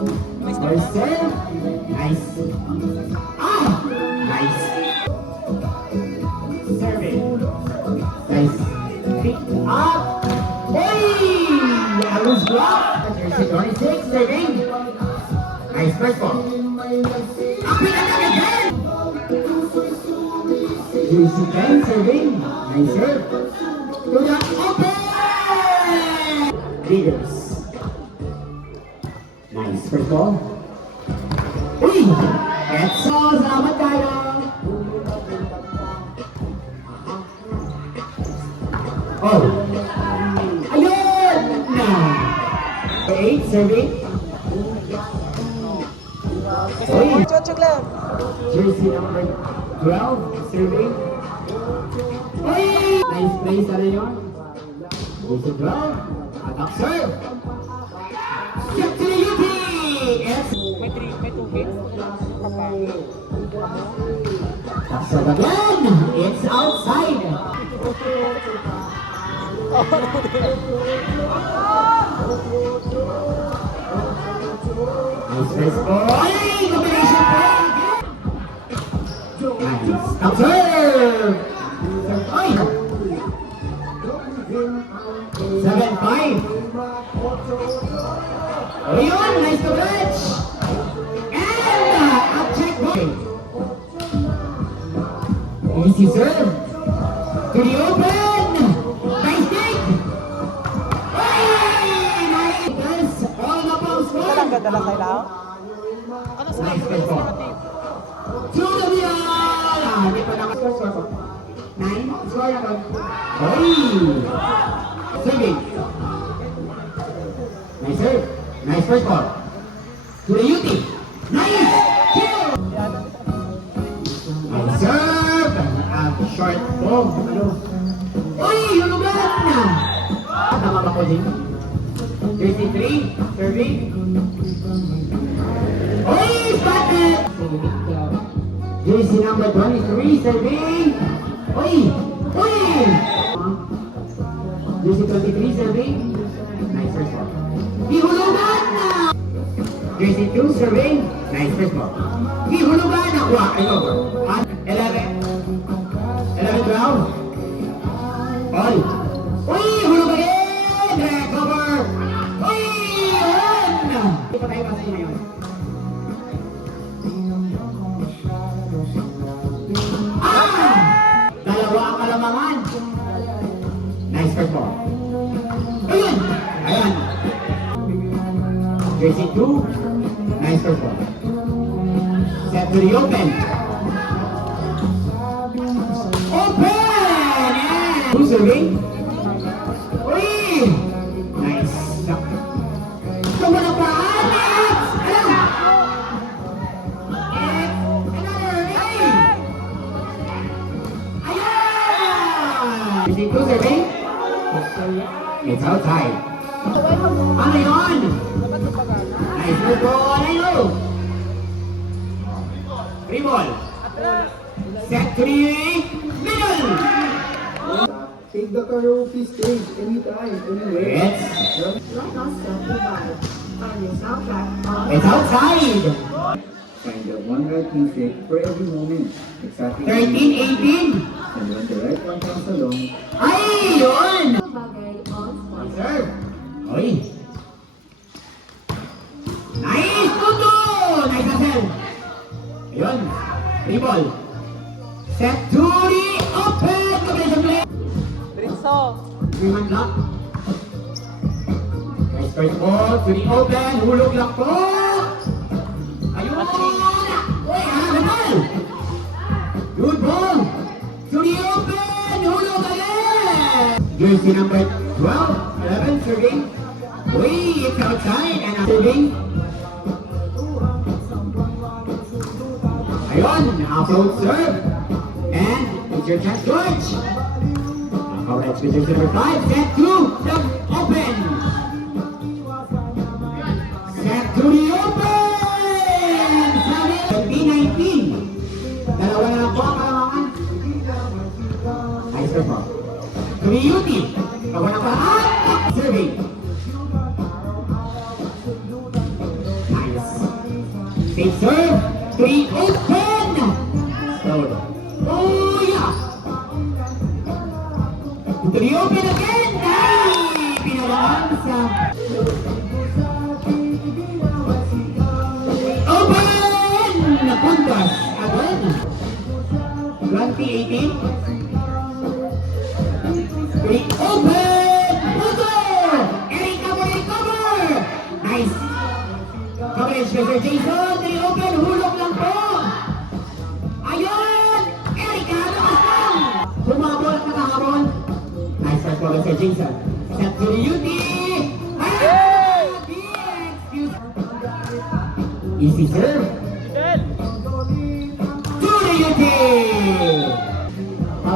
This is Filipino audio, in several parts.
First serve. Nice. Ah! Nice. Serving. Nice. Pick up. Oy! A loose block. Jersey 26 serving. Nice first ball. Up and again! Jersey 10 serving. Nice serve. To the open! Leaders. Nice first ball. Uy! That's all. Salamat tayo. Oh. Ayun! Na. 8 serving. Uy! Jersey number 12 serving. Uy! Nice play sana yun. Jersey 12. Attack serve. Step to the UP! May tubig. So again, it's outside. Nice first ball. Combination play. Nice. Observe. Ay. 7-5. Ayun, nice coverage. And a check ball. Easy serve. To the open. Nice dig. Hey! Nice. That's all the balls score. Dala kailangan? Ano sa Nice first ball. To the wheel. Hindi pa nakascore. 9. Score na ba? Hey! Serving. Nice serve. Nice first ball. To the UT. Nice. Kill. Nice serve. Short ball. Ano? Uy! Hulugan na. Tama ba ko din? 33. Serving. Uy! Spotted. Jersey number 23. Serving. Uy! Uy! Jersey 23. Serving. Nice first ball. Hihulugan na! Jersey 2 serving. Nice first ball. Hihulugan na! Wow! Ay, over. 11. 11-12. All. Uy! Hulog again! Drag cover! Uy! Yun! Hindi pa tayo kasi ngayon. Ah! Dalawa ang kalamangan. Nice first ball. Ayun! Ayan. Jersey 2. Nice first ball. Set to the open. Open! Yeah! Who's serving? Uy! Nice. Come on, Alex! Ayan! Another game! Ayan! Jersey 2 serving? It's outside. Ano yun? Nice first ball. Ayun! Free ball. Set to the middle. Take the karaoke stage anytime, anywhere. It's Let us set the vibe. Find your soundtrack on outside. Find the one right music for every moment. Exactly. 13-18. And when the right one comes along, Ay, yun! bagay on spot. Serve. Oy. Nice tuto! Nice hustle. Ayun. Free ball. Set to the open. Combination play. Drinso. Three-man block. Nice first ball to the open. Hulog lang po. Ayun. Uy, the ball. Good ball. To the open. Hulog again. Jersey number 12. 11 serving. Uy, it's outside and serving. Ayun, approach serve. And it's your chance, George. Coverage with jersey number 5. Set to the open. Set to the open. 17-19. Dalawa na lang po ang kalamangan. Nice serve po. To the UT. Kawa na pa. Serving. Nice Safe serve. 3 open. Slower. Oh, yeah. 3 open again. Ay! Pinaraan sa... Open! Napuntas again. 2018. 3 open! Puto! Erika mo recover! Nice! Coverage kay Sir Jason. 3 open. Hulog lang po. Ayun! Erika, lakas lang! Humabol at nakahabol. Nice pass for Sir Jason. Set to the UT! Ayun! DX! Easy serve. To the UT!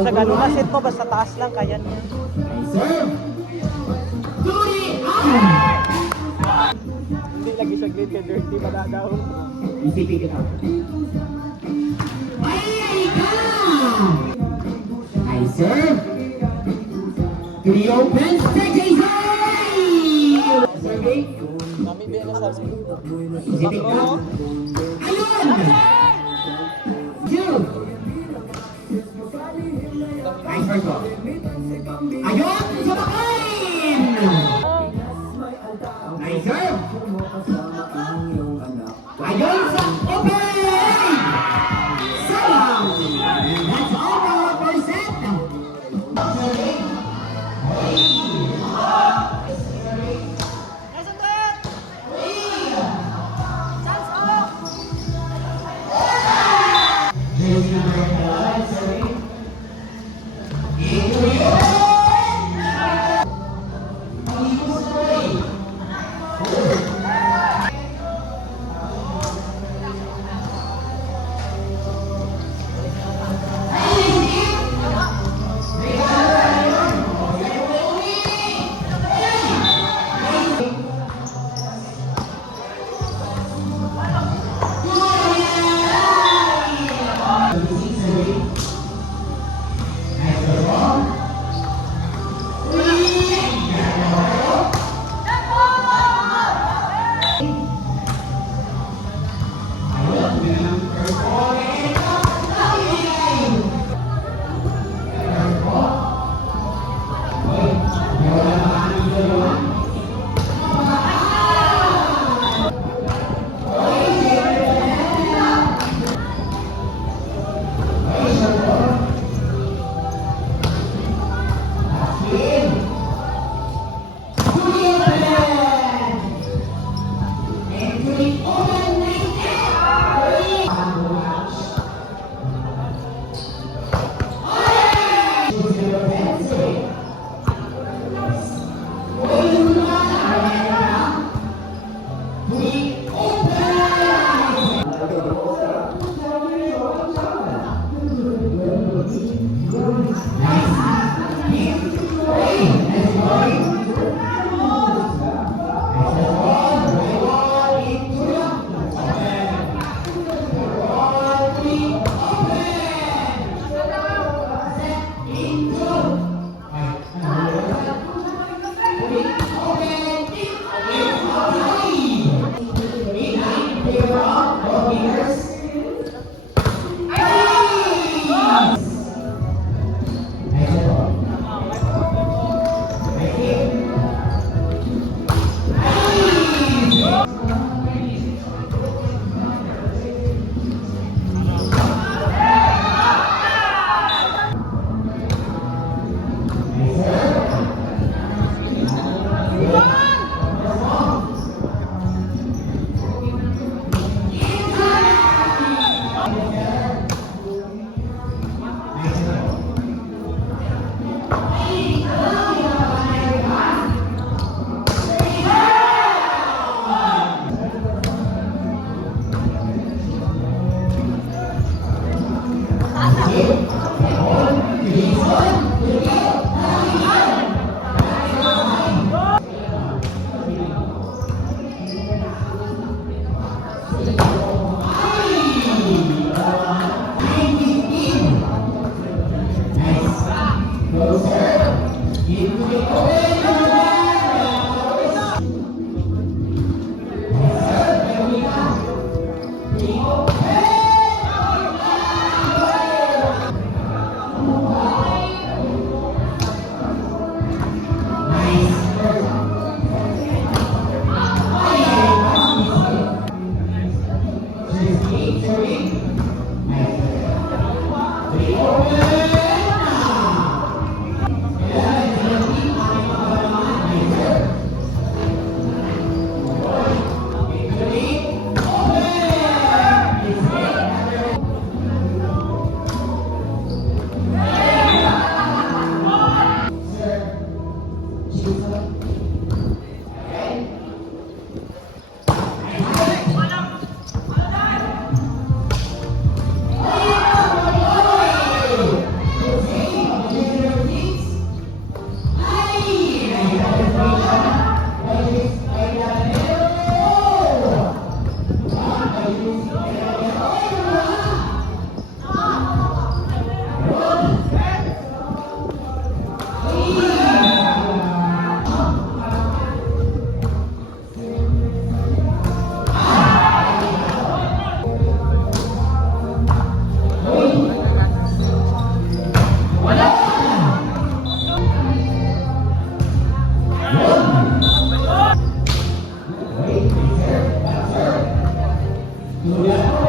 Sa ganun na set mo, basta taas lang, kaya niya. Nice serve. To the Hindi lagi siya grade kay Dirty, madadaw. Easy pick it up. Ay, Erika! Nice serve. To the open. Sir Jason! Serving. Nami ba na sabi? Easy pick up. Ayun! Two. Nice first ball. Ayun! Sa bakain! Nice serve. Ayun sa open! Sayang! And that's over for set. Yes!